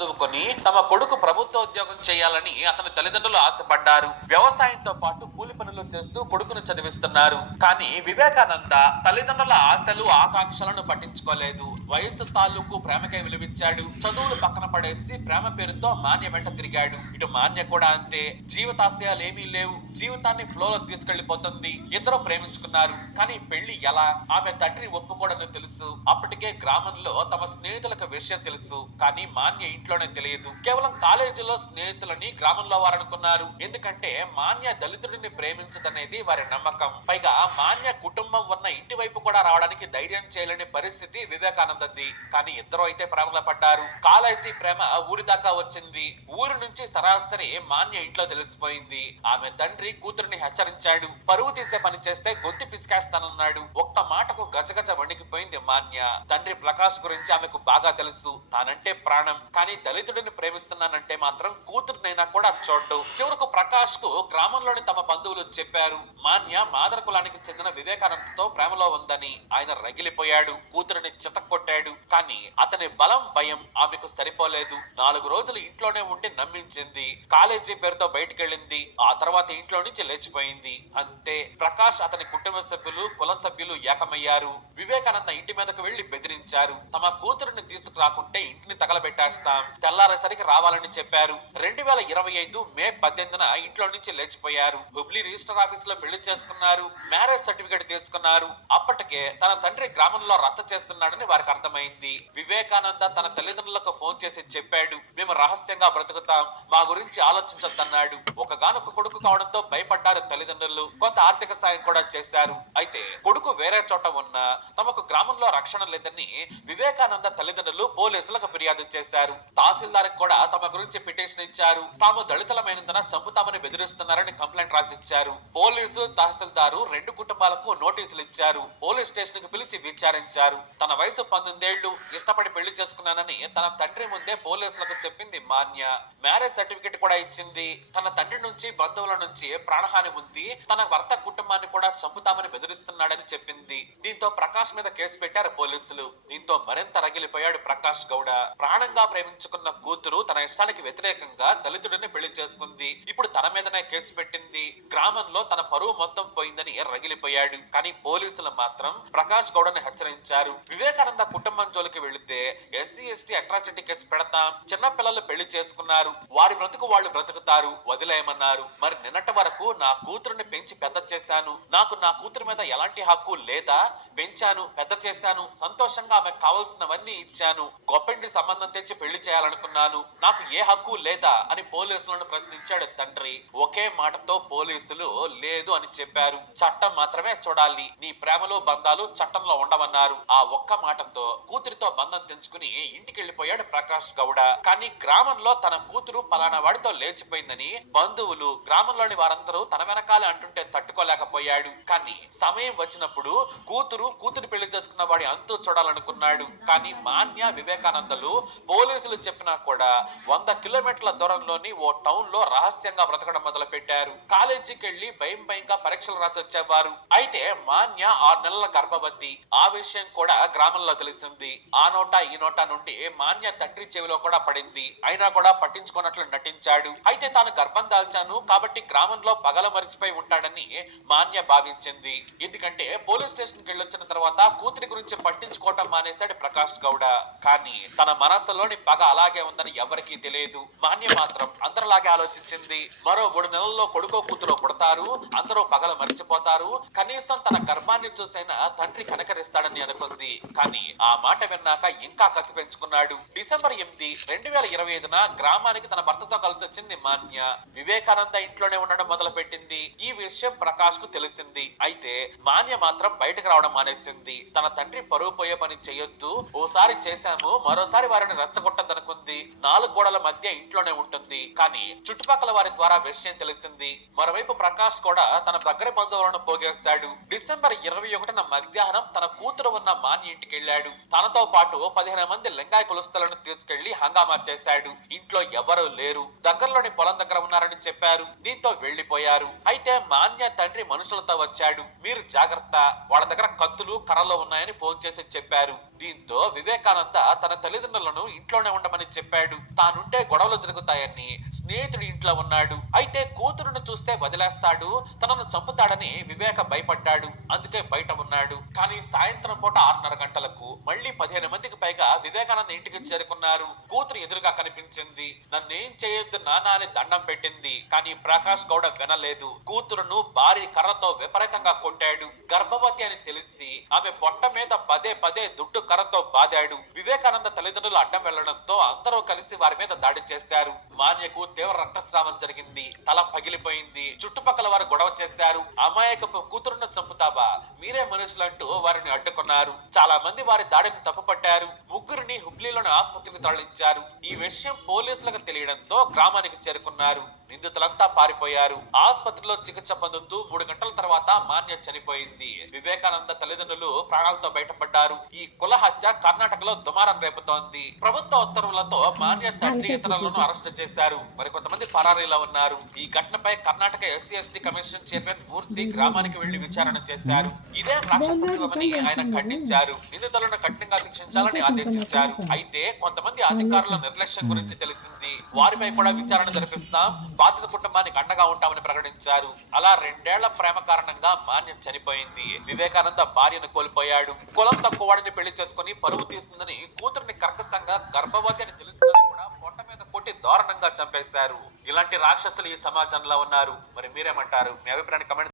చదువుకొని తమ కొడుకు ప్రభుత్వ ఉద్యోగం చేయాలని అతని తల్లిదండ్రులు ఆశపడ్డారు. వ్యవసాయంతో పాటు కూలి పనులు చేస్తూ కొడుకును చదివిస్తున్నారు. కానీ వివేకానంద తల్లిదండ్రుల ఆశలు ఆకాంక్షలను పట్టించుకోలేదు. వయస్సు తాలూకు ప్రేమకై విలువించాడు. చదువులు పక్కన పడేసి ప్రేమ పేరుతో మాన్య వెంట తిరిగాడు. ఇటు మాన్య కూడా అంతే. జీవితాశయాలు ఏమీ లేవు. జీవితాన్ని ఫ్లోలో తీసుకెళ్లిపోతుంది. ఇద్దరు ప్రేమించుకున్నారు. కానీ పెళ్లి ఎలా? ఆమె తండ్రి ఒప్పుకోడని తెలుసు. అప్పటికే గ్రామంలో తమ స్నేహితులకు విషయం తెలుసు. కానీ మాన్య ఇంట్లోనే తెలియదు. కేవలం కాలేజీలో స్నేహితులని గ్రామంలో వారనుకున్నారు. ఎందుకంటే మాన్య దళితుడిని ప్రేమించదనేది వారి నమ్మకం. పైగా మాన్య కుటుంబం ఉన్న ఇంటి వైపు కూడా రావడానికి ధైర్యం చేయలేని పరిస్థితి వివేకానందది. కానీ ఇద్దరు అయితే ప్రేమలో పడ్డారు. కాలేజీ ప్రేమ ఊరి దాకా వచ్చింది. ఊరి నుంచి సరాసరి మాన్య ఇంట్లో తెలిసిపోయింది. ఆమె తండ్రి కూతురిని హెచ్చరించాడు. పరువు తీసే పని చేస్తే గొంతు పిసికేస్తానన్నాడు. ఒక్క మాటకు గజగజ వణికిపోయింది మాన్య. తండ్రి ప్రకాష్ గురించి ఆమెకు బాగా తెలుసు. తానంటే ప్రాణం. కానీ దళితుడిని ప్రేమిస్తున్నానంటే మాత్రం కూతురునైనా కూడా చూడ్డు. చివరకు ప్రకాష్ కు గ్రామంలోని తమ బంధువులు చెప్పారు. మాన్య మాదర కులానికి చెందిన వివేకానందతో ప్రేమలో ఉందని. ఆయన రగిలిపోయాడు. కూతురిని చితక్కొట్టాడు. కానీ అతని బలం భయం ఆమెకు సరిపోలేదు. 4 రోజులు ఇంట్లోనే ఉండి నమ్మించింది. కాలేజీ పేరుతో బయటికెళ్ళింది. ఆ తర్వాత ఇంట్లో నుంచి లేచిపోయింది. అంతే. ప్రకాష్ అతని కుటుంబ సభ్యులు కుల సభ్యులు ఏకమయ్యారు. వివేకానంద ఇంటి మీదకు వెళ్లి బెదిరించారు. తమ కూతురిని తీసుకురాకుంటే ఇంటిని తగలబెట్టేస్తాం, తెల్లారేసరికి రావాలని చెప్పారు. 2025 మే 18న ఇంట్లో నుంచి లేచిపోయారు. హుబ్లీ రిజిస్టర్ ఆఫీస్ లో పెళ్లి చేసుకున్నారు. మ్యారేజ్ సర్టిఫికేట్ తీసుకున్నారు. అప్పటికే తన తండ్రి గ్రామంలో రచ్చ చేస్తున్నాడని వారికి అర్థమైంది. వివేకానంద తన తల్లిదండ్రులకు ఫోన్ చేసి చెప్పాడు. మేము రహస్యంగా బ్రతుకుతాం, మా గురించి ఆలోచించొద్దన్నాడు. ఒకగానొక కొడుకు కావడంతో భయపడ్డారు తల్లిదండ్రులు. కొంత ఆర్థిక సాయం కూడా చేశారు. అయితే కొడుకు వేరే చోట ఉన్నా తమకు గ్రామంలో రక్షణ లేదని వివేకానంద తల్లిదండ్రులు పోలీసులకు ఫిర్యాదు చేశారు. తహసీల్దార్ కూడా తమ గురించి పిటిషన్ ఇచ్చారు. తాము దళితులమైనందున చంపుతామని బెదిరిస్తున్నారని కంప్లైంట్ రాసిచ్చారు. పోలీసులు తహసీల్దారు 2 కుటుంబాలకు నోటీసులు ఇచ్చారు. పోలీస్ స్టేషన్ కు పిలిచి విచారించారు. తన వయసు 19 ఏళ్లు, ఇష్టపడి పెళ్లి చేసుకున్నానని తన తండ్రి ముందే పోలీసులకు చెప్పింది మాన్య. మ్యారేజ్ సర్టిఫికేట్ కూడా ఇచ్చింది. తన తండ్రి నుంచి బంధువుల నుంచి ప్రాణహాని ఉంది, తన భర్త కుటుంబాన్ని కూడా చంపుతామని బెదిరిస్తున్నాడని చెప్పింది. దీంతో ప్రకాష్ మీద కేసు పెట్టారు పోలీసులు. దీంతో మరింత రగిలిపోయాడు ప్రకాష్ గౌడ. ప్రాణంగా ప్రేమించుకున్న కూతురు తన ఇష్టానికి వ్యతిరేకంగా దళితుడిని పెళ్లి చేసుకుంది. ఇప్పుడు తన మీదనే కేసు పెట్టింది. గ్రామంలో తన పరువు మొత్తం పోయిందని రగిలిపోయాడు. కానీ పోలీసులు మాత్రం ప్రకాష్ గౌడని హెచ్చరించారు. వివేకానంద కుటుంబం జోలికి వెళితే ఎస్సీ ఎస్టీ అట్రాసిటీ కేసు పెడతాం, చిన్న పిల్లలు పెళ్లి చేసుకున్నారు, వారి బ్రతుకు వాళ్ళు బ్రతుకుతారు, వదిలేయమన్నారు. మరి నిన్నటి వరకు నా కూతురుని పెంచి పెద్ద చేశాను, నాకు నా కూతురు మీద ఎలాంటి హక్కు లేదా? పెంచాను, పెద్ద చేశాను, సంతోషంగా ఆమెకు కావాల్సినవన్నీ ఇచ్చాను, గొప్పింటి సంబంధం తెచ్చి పెళ్లి చేయాలనుకున్నాను, నాకు ఏ హక్కు లేదా అని పోలీసులను ప్రశ్నించాడు తండ్రి. ఒకే మాటతో పోలీసులు లేదు అని చెప్పారు. చట్టం మాత్రమే చూడాలి, నీ ప్రేమలో బంధాలు చట్టంలో ఉండవన్నారు. ఆ ఒక్క మాటతో కూతురితో బంధం తెంచుకుని ఇంటికి వెళ్ళిపోయాడు ప్రకాష్ గౌడ. కానీ గ్రామంలో తన కూతురు పలానా వాడితో లేచిపోయిందని బంధువులు, గ్రామంలోని వారందరూ తన వెనకాలే అంటుంటే తట్టుకోలేకపోయాడు. కానీ సమయం వచ్చినప్పుడు కూతురు పెళ్లి చేసుకున్న వాడి అంతు చూడాలనుకున్నాడు. కానీ మాన్య వివేకానందలు పోలీసులు చెప్పినా కూడా 100 కిలోమీటర్ల దూరంలోని ఓ టౌన్ లో రహస్యంగా బ్రతకడం మొదలు పెట్టారు. కాలేజీకి వెళ్లి భయంగా పరీక్షలు రాసి వచ్చేవారు. అయితే మాన్య 6 నెలల గర్భవతి. ఆ విషయం కూడా గ్రామంలో తెలిసింది. ఆ నోట ఈ నోట నుండి మాన్య తండ్రి చెవిలో కూడా పడింది. అయినా కూడా పట్టించుకున్నట్లు నటించాడు. అయితే తాను గర్భం దాల్చాను కాబట్టి గ్రామంలో పగల మరిచిపోయి ఉంటాడని మాన్య భావించింది. ఎందుకంటే పోలీస్ స్టేషన్ కి వెళ్ళొచ్చిన తర్వాత కూతురి గురించి పట్టించుకోవటం మానేశాడు ప్రకాష్ గౌడ. కానీ తన మనస్సులోని పగ అలాగే ఉందని ఎవరికీ తెలియదు. మాన్య మాత్రం అందరిలాగే ఆలోచించింది. మరో 3 నెలల్లో కొడుకో కూతురో పుడతారు, అందరూ పగల మరిచిపోతారు, కనీసం తన గర్భాన్ని చూసైనా తండ్రి కనకరిస్తాడని అనుకుంది. కానీ ఆ మాట విన్నాక ఇంకా కసి పెంచుకున్నాడు. డిసెంబర్ 8, 2025న గ్రామానికి తన భర్తతో కలిసి వచ్చింది మాన్య. వివేకానంద ఇంట్లోనే ఉండడం మొదలు పెట్టింది. ఈ విషయం ప్రకాష్ కు తెలిసింది. అయితే మాన్య మాత్రం బయటకు రావడం మానేసింది. తన తండ్రి పరువు పోయే పని చేయొద్దు, ఓసారి చేశాము, మరోసారి వారిని రెచ్చగొట్టద్దనుకుంది. 4 గోడల మధ్య ఇంట్లోనే ఉంటుంది. కానీ చుట్టుపక్కల వారి ద్వారా విషయం తెలిసింది. మరోవైపు ప్రకాష్ కూడా తన దగ్గర బంధువులను పోగేస్తాడు. డిసెంబర్ 21న మధ్యాహ్నం తన కూతురు ఉన్న మాన్య ఇంటికి వెళ్ళాడు. తనతో పాటు 15 మంది లింగాయ కులస్తులను తీసుకెళ్లి హంగామా చేశాడు. ఇంట్లో ఎవరూ లేరు, దగ్గరలోని పొలం దగ్గర ఉన్నారని చెప్పారు. దీంతో వెళ్లిపోయారు. అయితే మాన్య తండ్రి మనుషులతో వచ్చాడు. మీరు జాగ్రత్త, వాళ్ళ దగ్గర కత్తులు కర్రలు ఉన్నాయని ఫోన్ చేసి చెప్పారు. దీంతో వివేకానంద తన తల్లిదండ్రులను ఇంట్లోనే ఉండమని చెప్పాడు. తానుంటే గొడవలు జరుగుతాయని స్నేహితుడి ఇంట్లో ఉన్నాడు. అయితే కూతురును చూస్తే వదిలేస్తాడు, తనను చంపుతాడని వివేక భయపడ్డాడు. అందుకే బయట ఉన్నాడు. కానీ సాయంత్రం పూట 6:30 గంటలకు మళ్ళీ 15 మందికి పైగా వివేకానంద ఇంటికి చేరుకున్నారు. కూతురు ఎదురుగా కనిపించింది. నన్నేం చేయొద్దు నాన్న అని దండం పెట్టింది. కానీ ప్రకాష్ గౌడ వినలేదు. కూతురును భారీ కర్రతో విపరీతంగా కొట్టాడు. గర్భవతి అని తెలిసి ఆమె పొట్ట మీద పదే పదే దుడ్డు కర్రతో బాదాడు. వివేకానంద తల్లిదండ్రులు అడ్డం వెళ్లడంతో అందరూ కలిసి వారి మీద దాడి చేశారు. మాన్యకు తీవ్ర రక్తస్రావం జరిగింది. తల పగిలిపోయింది. చుట్టుపక్కల వారు గొడవ చేశారు. అమాయకపు కూతురును చంపుతావా, మీరే మనుషులంటూ వారిని అడ్డుకున్నారు. చాలా మంది వారి దాడిని తప్పుపట్టారు. ముగ్గురిని హుబ్లీలోని ఆసుపత్రికి తరలించారు. ఈ విషయం పోలీసులకు తెలియడంతో గ్రామానికి చేరుకున్నారు. నిందితులంతా పారిపోయారు. ఆసుపత్రిలో చికిత్స పొందుతూ 3 గంటల తర్వాత మాన్య చనిపోయింది. వివేకానంద తల్లిదండ్రులు ప్రాణాలతో బయటపడ్డారు. ఈ కుల హత్య కర్ణాటకలో దుమారం రేపుతోంది. ప్రభుత్వ ఉత్తర్వులతో మాన్య తండ్రి ఇతరులను అరెస్టు చేశారు. మరికొంతమంది పరారీలో ఉన్నారు. ఈ ఘటనపై కర్ణాటక ఎస్సీ/ఎస్టీ కమిషన్ చైర్మన్ మూర్తి గ్రామానికి వెళ్లి విచారణ చేశారు. ఇదే రాక్షసత్వమని ఆయన ఖండించారు. నిందితులను కఠినంగా శిక్షించాలని ఆదేశించారు. అయితే కొంతమంది అధికారుల నిర్లక్ష్యం గురించి తెలిసింది. వారిపై కూడా విచారణ జరిపిస్తాం, బాధిత కుటుంబానికి అండగా ఉంటామని ప్రకటించారు. అలా 2 ఏళ్ల ప్రేమ కారణంగా మాన్యం చనిపోయింది. వివేకానంద భార్యను కోల్పోయాడు. కులం తక్కువ వాడిని పెళ్లి చేసుకుని పరువు తీస్తుందని కూతురిని కర్కశంగా గర్భవతి అని తెలిసిన కూడా పొట్ట మీద కొట్టి దారుణంగా చంపేశారు. ఇలాంటి రాక్షసులు ఈ సమాజంలో ఉన్నారు. మరి మీరేమంటారు? మీ అభిప్రాయాన్ని కమెంట్